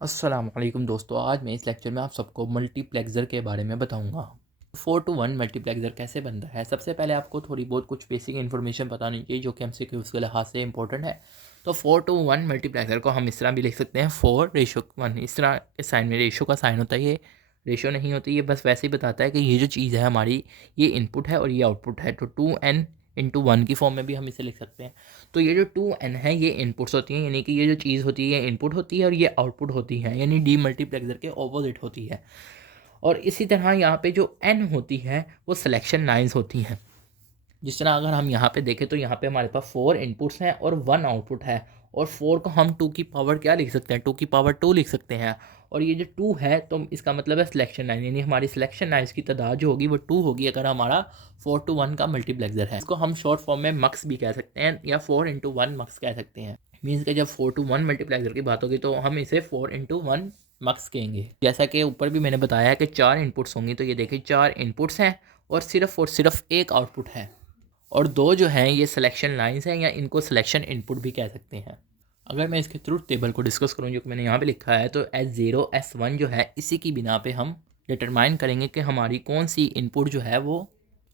अस्सलाम वालेकुम दोस्तों, आज मैं इस लेक्चर में आप सबको मल्टीप्लेक्सर के बारे में बताऊंगा। 4 to 1 मल्टीप्लेक्सर कैसे बनता है। सबसे पहले आपको थोड़ी बहुत कुछ बेसिक इन्फॉर्मेशन पता नहीं चाहिए जो कि MCQs के लिहाज से इंपॉर्टेंट है। तो 4 to 1 मल्टीप्लेक्सर को हम इस तरह भी लिख सकते हैं, 4:1। इस तरह के साइन में रेशो का साइन होता है, ये रेशो नहीं होती, ये बस वैसे ही बताता है कि ये जो चीज़ है हमारी, ये इनपुट है और ये आउटपुट है। तो 2n/1 की फॉर्म में भी हम इसे लिख सकते हैं। तो ये जो 2n है ये इनपुट्स होती हैं, यानी कि ये जो चीज़ होती है ये इनपुट होती है और ये आउटपुट होती है, यानी डी मल्टीप्लेक्सर के ऑपोजिट होती है। और इसी तरह यहाँ पे जो n होती है वो सिलेक्शन लाइंस होती हैं। जिस तरह अगर हम यहाँ पे देखें तो यहाँ पे हमारे पास 4 इनपुट्स हैं और 1 आउटपुट है, और 4 को हम 2 की पावर क्या लिख सकते हैं, 2 की पावर 2 लिख सकते हैं। और ये जो 2 है तो इसका मतलब है सिलेक्शन लाइन, यानी हमारी सिलेक्शन लाइन्स की तादाद जो होगी वो 2 होगी अगर हमारा 4 to 1 का मल्टीप्लेक्सर है। इसको हम शॉर्ट फॉर्म में मक्स भी कह सकते हैं या 4/1 मक्स कह सकते हैं। मीन्स कि जब 4 to 1 मल्टीप्लेक्सर की बात होगी तो हम इसे 4/1 मक्स कहेंगे। जैसा कि ऊपर भी मैंने बताया है कि 4 इनपुट्स होंगी, तो ये देखिए 4 इनपुट्स हैं और सिर्फ एक आउटपुट है, और 2 जो हैं ये सिलेक्शन लाइंस हैं या इनको सिलेक्शन इनपुट भी कह सकते हैं। अगर मैं इसके ट्रूथ टेबल को डिस्कस करूँ जो कि मैंने यहाँ पे लिखा है, तो S0 S1 जो है इसी की बिना पे हम डिटरमाइन करेंगे कि हमारी कौन सी इनपुट जो है वो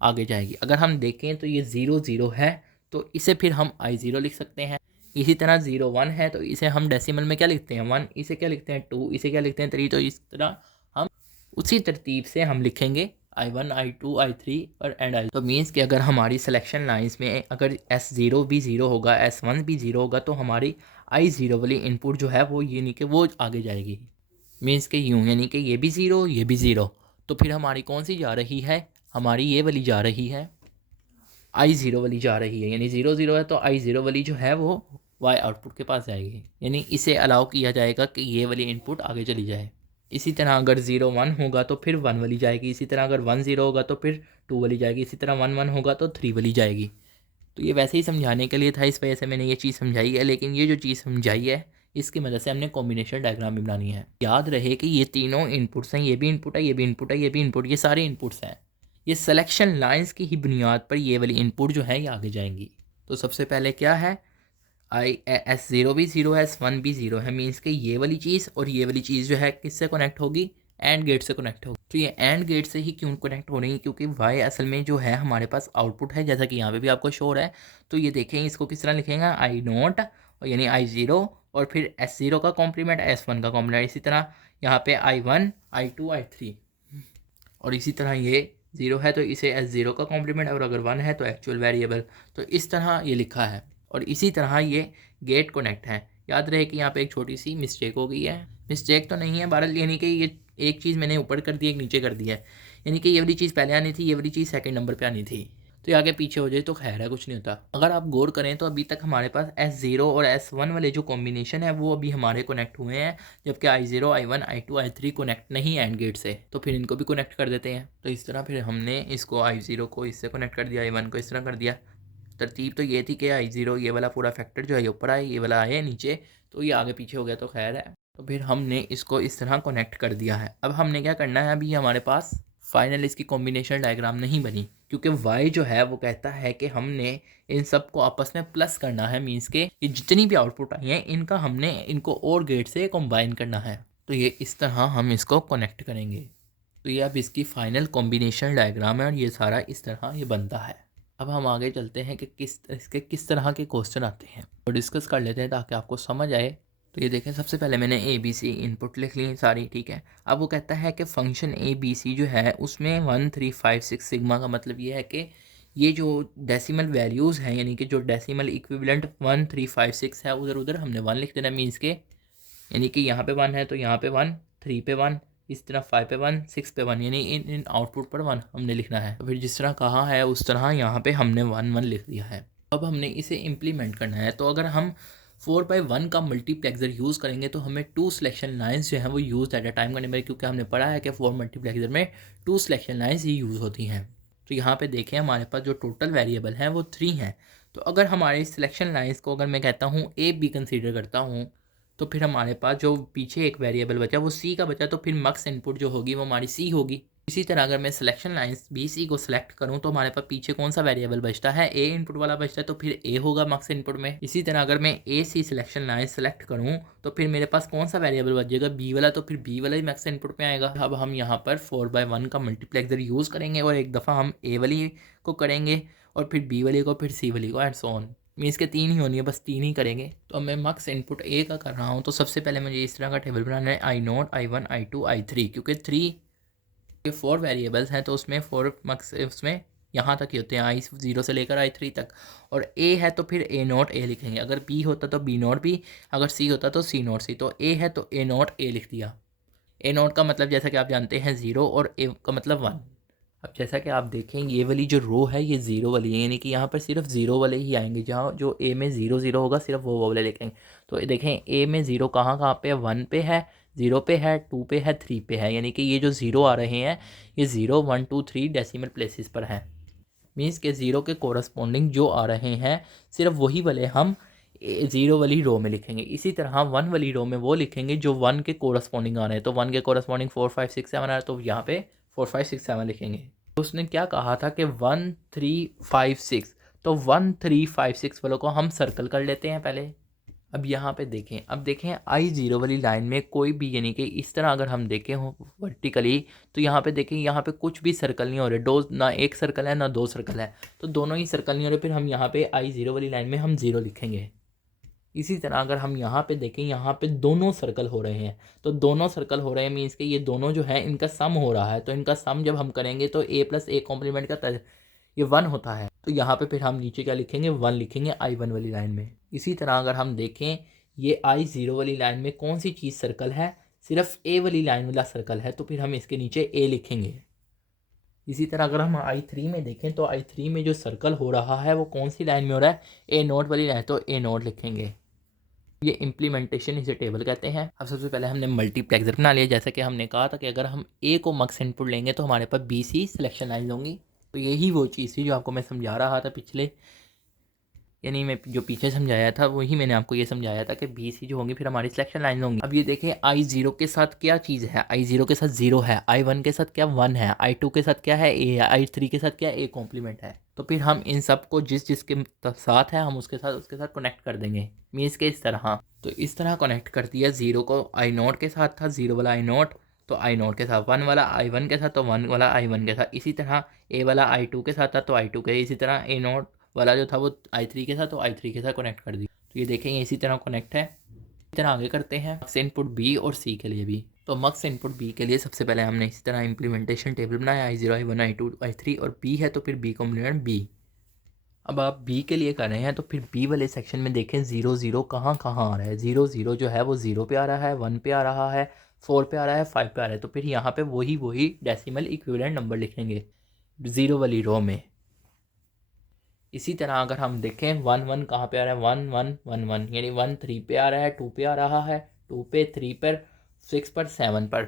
आगे जाएगी। अगर हम देखें तो ये 0 0 है तो इसे फिर हम I0 लिख सकते हैं। इसी तरह 0 1 है तो इसे हम डेसिमल में क्या लिखते हैं 1, इसे क्या लिखते हैं 2, इसे क्या लिखते हैं 3। तो इस तरह हम उसी तरतीब से हम लिखेंगे I1 I2 I3 और एंड I। तो मीन्स कि अगर हमारी सिलेक्शन लाइंस में अगर S0 भी 0 होगा, S1 भी 0 होगा, तो हमारी I0 वाली इनपुट जो है वो यानी कि वो आगे जाएगी। मीन्स कि यूँ, यानी कि ये भी 0 ये भी 0, तो फिर हमारी कौन सी जा रही है, हमारी ये वाली जा रही है, I0 वाली जा रही है। यानी 0 0 है तो I0 वाली जो है वो Y आउटपुट के पास जाएगी, यानी इसे अलाउ किया जाएगा कि ये वाली इनपुट आगे चली जाए। इसी तरह अगर 0 1 होगा तो फिर 1 वाली जाएगी, इसी तरह अगर 1 0 होगा तो फिर 2 वाली जाएगी, इसी तरह 1 1 होगा तो 3 वाली जाएगी। तो ये वैसे ही समझाने के लिए था, इस वजह से मैंने ये चीज़ समझाई है। लेकिन ये जो चीज़ समझाई है इसकी मदद से हमने कॉम्बिनेशन डायग्राम भी बनानी है। याद रहे कि ये तीनों इनपुट्स हैं, ये भी इनपुट है, ये भी इनपुट है, ये भी इनपुट, ये सारे इनपुट्स हैं। ये सिलेक्शन लाइंस की ही बुनियाद पर ये वाली इनपुट जो है ये आगे जाएंगी। तो सबसे पहले क्या है, S0 भी 0 है, S1 भी 0 है। मीन्स कि ये वाली चीज़ और ये वाली चीज़ जो है किससे कनेक्ट होगी, एंड गेट से कनेक्ट होगी। तो ये एंड गेट से ही क्यों कनेक्ट हो रही है, क्योंकि Y असल में जो है हमारे पास आउटपुट है, जैसा कि यहाँ पे भी आपको शो हो रहा है। तो ये देखें इसको किस तरह लिखेंगे, I0 और यानी I0 और फिर S0 का कॉम्प्लीमेंट S1 का कॉम्प्लीमेंट, इसी तरह यहाँ पे I1 I2 I3, और इसी तरह ये 0 है तो इसे S0 का कॉम्प्लीमेंट, और अगर 1 है तो एक्चुअल वेरिएबल। तो इस तरह ये लिखा है, और इसी तरह ये गेट कनेक्ट है। याद रहे कि यहाँ पे एक छोटी सी मिस्टेक हो गई है, मिस्टेक तो नहीं है बहरहाल, यानी कि ये एक चीज़ मैंने ऊपर कर दी, एक नीचे कर दिया है। यानी कि ये वाली चीज़ पहले आनी थी, ये वाली चीज़ सेकंड नंबर पे आनी थी। तो ये आगे पीछे हो जाए तो खैर है, कुछ नहीं होता। अगर आप गौर करें तो अभी तक हमारे पास S0 और S1 वाले जो कॉम्बिनेशन है वो अभी हमारे कनेक्ट हुए हैं, जबकि I0 I1 I2 I3 connect नहीं है एंड गेट से। तो फिर इनको भी कनेक्ट कर देते हैं। तो इस तरह फिर हमने इसको I0 को इससे कनेक्ट कर दिया, I1 को इस तरह कर दिया। तरतीब तो ये थी कि I0 ये वाला पूरा फैक्टर जो है ये ऊपर आए, ये वाला आए नीचे, तो ये आगे पीछे हो गया तो खैर है। तो फिर हमने इसको इस तरह कनेक्ट कर दिया है। अब हमने क्या करना है, अभी हमारे पास फाइनल इसकी कॉम्बिनेशन डायग्राम नहीं बनी, क्योंकि Y जो है वो कहता है कि हमने इन सब को आपस में प्लस करना है। मीन्स के ये जितनी भी आउटपुट आई हैं इनका हमने इनको और गेट से कंबाइन करना है। तो ये इस तरह हम इसको कनेक्ट करेंगे। तो ये अब इसकी फाइनल कॉम्बिनेशन डायग्राम है और ये सारा इस तरह ये बनता है। अब हम आगे चलते हैं कि किस तरह के क्वेश्चन आते हैं तो डिस्कस कर लेते हैं ताकि आपको समझ आए। तो ये देखें, सबसे पहले मैंने ABC इनपुट लिख ली सारी, ठीक है। अब वो कहता है कि फंक्शन ABC जो है उसमें 1 3 5 6 सिग्मा का मतलब ये है कि ये जो डेसिमल वैल्यूज़ हैं, यानी कि जो डेसिमल इक्विवेलेंट 1 3 5 6 है, उधर उधर हमने 1 लिख देना। मीन्स के यानी कि यहाँ पे 1 है तो यहाँ पे 1, 3 पे 1, इस तरह 5 पे 1, 6 पे 1, यानी इन आउटपुट पर 1 हमने लिखना है। तो फिर जिस तरह कहा है उस तरह यहाँ पे हमने 1 1 लिख दिया है। अब हमने इसे इम्प्लीमेंट करना है। तो अगर हम 4/1 का मल्टीप्लेक्सर यूज़ करेंगे तो हमें 2 सिलेक्शन लाइन्स जो हैं वो यूज़ एट अ टाइम करने में, क्योंकि हमने पढ़ा है कि 4 मल्टीप्लेक्सर में 2 सिलेक्शन लाइन्स ही यूज़ होती हैं। तो यहाँ पे देखें हमारे पास जो टोटल वेरिएबल हैं वो 3 हैं। तो अगर हमारे सिलेक्शन लाइन्स को अगर मैं कहता हूँ A B कंसीडर करता हूँ, तो फिर हमारे पास जो पीछे एक वेरिएबल बचा वो C का बचा, तो फिर मक्स इनपुट जो होगी वो हमारी C होगी। इसी तरह अगर मैं सिलेक्शन लाइंस बी सी को सिलेक्ट करूं तो हमारे पास पीछे कौन सा वेरिएबल बचता है, ए इनपुट वाला बचता है, तो फिर ए होगा मक्स इनपुट में। इसी तरह अगर मैं ए सी सिलेक्शन लाइन सेलेक्ट करूं तो फिर मेरे पास कौन सा वेरिएबल बचेगा, बी वाला, तो फिर बी वाला ही मैक्स इनपुट में आएगा। अब हम यहाँ पर 4/1 का मल्टीप्लेक्सर यूज़ करेंगे और एक दफ़ा हम ए वाली को करेंगे और फिर बी वाली को, फिर सी वाली को, एंड सो ऑन। मीन्स के 3 ही होनी है, बस 3 ही करेंगे। तो मैं मक्स इनपुट ए का कर रहा हूँ, तो सबसे पहले मुझे इस तरह का टेबल बनाना है, I0, I1, I2, I3, क्योंकि 3 ये 4 वेरिएबल्स हैं तो उसमें 4 मक्स उसमें यहाँ तक ही होते हैं, I0 से लेकर I3 तक। और ए है तो फिर A0 ए लिखेंगे, अगर बी होता तो B0 बी, अगर सी होता तो C0 सी। तो ए है तो A0 ए लिख दिया। A0 का मतलब जैसा कि आप जानते हैं 0 और ए का मतलब 1। अब जैसा कि आप देखें ये वाली जो रो है ये ज़ीरो वाली है, यानी कि यहाँ पर सिर्फ ज़ीरो वाले ही आएंगे, जहाँ जो ए में ज़ीरो होगा सिर्फ वो वाले लिखेंगे। तो देखें ए में ज़ीरो कहाँ कहाँ पे है, 1 पे है, 0 पे है, 2 पे है, 3 पे है, यानी कि ये जो ज़ीरो आ रहे हैं ये 0, 1, 2, 3 डेसिमल प्लेसेस पर हैं। मीन्स के ज़ीरो के कोरस्पॉन्डिंग जो आ रहे हैं सिर्फ वही वाले हम ज़ीरो वाली रो में लिखेंगे। इसी तरह हम 1 वाली रो में वो लिखेंगे जो 1 के कोरस्पॉन्डिंग आ रहे हैं। तो 1 के कोरस्पॉन्डिंग 4, 5, 6, 7 आ रहा है, तो यहाँ पे 4, 5, 6, 7 लिखेंगे। तो उसने क्या कहा था कि 1, 3, 5, 6, तो 1, 3, 5, 6 वालों को हम सर्कल कर लेते हैं पहले। अब यहाँ पे देखें, अब देखें I0 वाली लाइन में कोई भी, यानी कि इस तरह अगर हम देखें हो वर्टिकली, तो यहाँ पे देखें यहाँ पे कुछ भी सर्कल नहीं हो रहे, दो ना एक सर्कल है ना दो सर्कल है, तो दोनों ही सर्कल नहीं हो रहे। फिर हम यहाँ पे I0 वाली लाइन में हम 0 लिखेंगे। इसी तरह अगर हम यहाँ पे देखें, यहाँ पे दोनों सर्कल हो रहे हैं, तो दोनों सर्कल हो रहे हैं मीन्स के ये दोनों जो है इनका सम हो रहा है, तो इनका सम जब हम करेंगे तो a + a कॉम्प्लीमेंट का ये 1 होता है। तो यहाँ पे फिर हम नीचे क्या लिखेंगे, 1 लिखेंगे I1 वाली लाइन में। इसी तरह अगर हम देखें ये I0 वाली लाइन में कौन सी चीज़ सर्कल है, सिर्फ a वाली लाइन वाला सर्कल है, तो फिर हम इसके नीचे a लिखेंगे। इसी तरह अगर हम I3 में देखें तो I3 में जो सर्कल हो रहा है वो कौन सी लाइन में हो रहा है, A0 वाली लाइन, तो A0 लिखेंगे। ये इम्प्लीमेंटेशन इसे टेबल कहते हैं। अब सबसे पहले हमने मल्टीप्लेक्सर बना लिया। जैसा कि हमने कहा था कि अगर हम ए को मक्स इनपुट लेंगे तो हमारे पास बी सी सिलेक्शन लाइन होंगी। तो यही वो चीज़ थी जो आपको मैं समझा रहा था पिछले, यानी मैं जो पीछे समझाया था वही मैंने आपको ये समझाया था कि बी सी जो होंगी फिर हमारी सिलेक्शन लाइन होंगी। अब ये देखें I0 के साथ क्या चीज़ है, I0 के साथ 0 है, I1 के साथ क्या 1 है, I2 के साथ क्या है a है, I3 के साथ क्या a कॉम्प्लीमेंट है। तो फिर हम इन सब को जिस जिसके साथ है हम उसके साथ कनेक्ट कर देंगे। मीन्स के इस तरह, तो इस तरह कनेक्ट कर दिया। 0 को I0 के साथ था, 0 वाला I0 तो I0 के साथ, 1 वाला I1 के साथ तो 1 वाला I1 के साथ। इसी तरह a वाला I2 के साथ था तो I2 के, इसी तरह A0 वाला जो था वो I3 के साथ तो I3 के साथ कनेक्ट कर दिया। तो ये देखेंगे इसी तरह कनेक्ट है। इसी तरह आगे करते हैं मक्स इनपुट बी और सी के लिए भी। तो मक्स इनपुट बी के लिए सबसे पहले हमने इसी तरह इम्प्लीमेंटेशन टेबल बनाया, I0, I1, I2, I3 और बी है तो फिर बी कॉम्प्लीमेंट बी। अब आप बी के लिए कर रहे हैं तो फिर बी वाले सेक्शन में देखें 0, 0 कहाँ कहाँ आ रहा है। 0, 0 जो है वो 0 पे आ रहा है, 1 पे आ रहा है, 4 पे आ रहा है, 5 पे आ रहा है। तो फिर यहाँ पे वही डेसिमल इक्विवेलेंट नंबर लिखेंगे 0 वाली रो में। इसी तरह अगर हम देखें 1, 1 कहाँ पे आ रहा है, 1, 1, 1, 1, यानी 1 3 पे आ रहा है, 2 पे आ रहा है, 2 पे, 3 पर, 6 पर, 7 पर।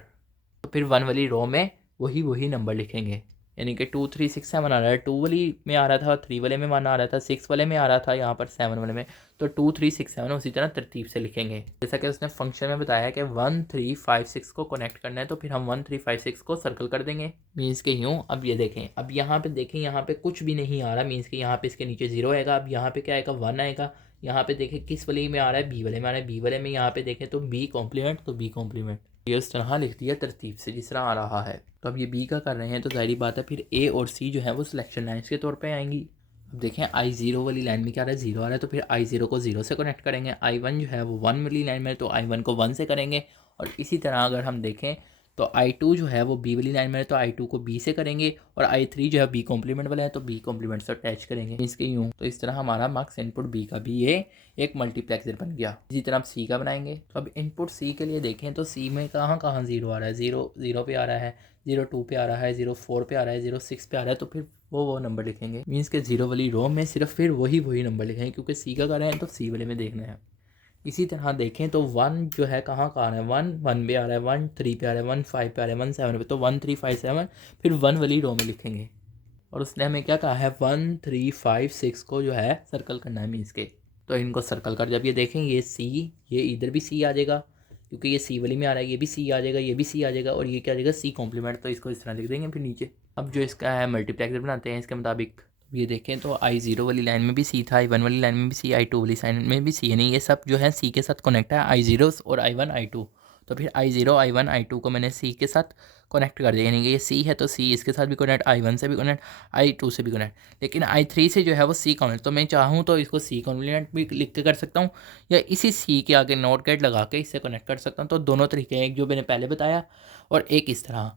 तो फिर 1 वाली रो में वही नंबर लिखेंगे, यानी कि 2, 3, 6, 7 आ रहा है, 2 वाली में आ रहा था, 3 वाले में 1 आ रहा था, 6 वाले में आ रहा था, यहाँ पर 7 वाले में। तो 2, 3, 6, 7 उसी तरह तरतीब से लिखेंगे जैसा कि उसने फंक्शन में बताया कि 1, 3, 5, 6 को कनेक्ट करना है, तो फिर हम 1, 3, 5, 6 को सर्कल कर देंगे। मीन्स के यूँ। अब ये देखें, अब यहाँ पे देखें, यहाँ पे कुछ भी नहीं आ रहा, मीन्स के यहाँ पे इसके नीचे 0 आएगा। अब यहाँ पे क्या आएगा, 1 आएगा। यहाँ पे देखें किस वाले में आ रहा है, बी वाले में आ रहा है, बी वाले में यहाँ पे देखें तो बी कॉम्प्लीमेंट, तो बी कॉम्प्लीमेंट ये उस तरह लिख दिया तरतीब से जिस तरह आ रहा है। तो अब ये बी का कर रहे हैं तो जाहिर बात है फिर ए और सी जो है वो सिलेक्शन लाइन्स के तौर पे आएंगी। अब देखें I0 वाली लाइन में क्या आ रहा है, 0 आ रहा है, तो फिर I0 को 0 से कनेक्ट करेंगे। I1 जो है वो 1 वाली लाइन में तो I1 को 1 से करेंगे। और इसी तरह अगर हम देखें तो I2 जो है वो बी वाली लाइन में है तो I2 को बी से करेंगे। और I3 जो है बी कॉम्प्लीमेंट वाला है तो बी कॉम्प्लीमेंट से अटैच करेंगे इसके यूँ। तो इस तरह हमारा मार्क्स इनपुट बी का भी ये एक मल्टीप्लेक्सर बन गया। इसी तरह आप सी का बनाएंगे। तो अब इनपुट सी के लिए देखें तो सी में कहाँ कहाँ 0 आ रहा है, 0, 0 पे आ रहा है, 0, 2 पे आ रहा है, 0, 4 पे आ रहा है, 0, 6 पे आ रहा है। तो फिर वो नंबर लिखेंगे। मीन्स के 0 वाली रो में सिर्फ फिर वही नंबर लिखेंगे क्योंकि सी का कर रहे हैं तो सी वाले में देखना है। इसी तरह देखें तो 1 जो है कहाँ कहाँ आ रहा है, 1, 1 पे आ रहा है, 1, 3 पे आ रहा है, 1, 5 पे आ रहा है, 1, 7 पे, तो 1, 3, 5, 7 फिर 1 वाली रो में लिखेंगे। और उसने हमें क्या कहा है, 1, 3, 5, 6 को जो है सर्कल करना है मीन्स के। तो इनको सर्कल कर, जब ये देखें ये सी, ये इधर भी सी आ जाएगा क्योंकि ये सी वाली में आ रहा है, ये भी सी आ जाएगा, ये भी सी आ जाएगा और ये क्या आ जाएगा सी कॉम्प्लीमेंट। तो इसको इस तरह लिख देंगे फिर नीचे। अब जो इसका है मल्टीप्लेक्सर बनाते हैं इसके मुताबिक। ये देखें तो I0 वाली लाइन में भी सी था, I1 वाली लाइन में भी सी, I2 वाली लाइन में भी सी, यानी ये सब जो है सी के साथ कनेक्ट है, I0 और I1 I2। तो फिर I0 I1 I2 को मैंने सी के साथ कनेक्ट कर दिया, यानी कि ये सी है तो सी इसके साथ भी कनेक्ट, I1 से भी कनेक्ट, I2 से भी कनेक्ट। लेकिन I3 से जो है वो सी कनेक्ट, तो मैं चाहूँ तो इसको सी कॉम्प्लीमेंट भी लिख के कर सकता हूँ या इसी सी के आगे नोट गेट लगा के इससे कनेक्ट कर सकता हूँ। तो दोनों तरीके हैं, एक जो मैंने पहले बताया और एक इस तरह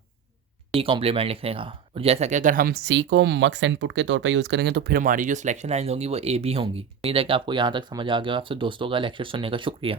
सी कॉम्प्लीमेंट लिखने का। और जैसा कि अगर हम सी को मक्स इनपुट के तौर पर यूज़ करेंगे तो फिर हमारी जो सिलेक्शन लाइन होंगी वो ए बी होंगी। उम्मीद है कि आपको यहाँ तक समझ आ गया। आपसे दोस्तों का लेक्चर सुनने का शुक्रिया।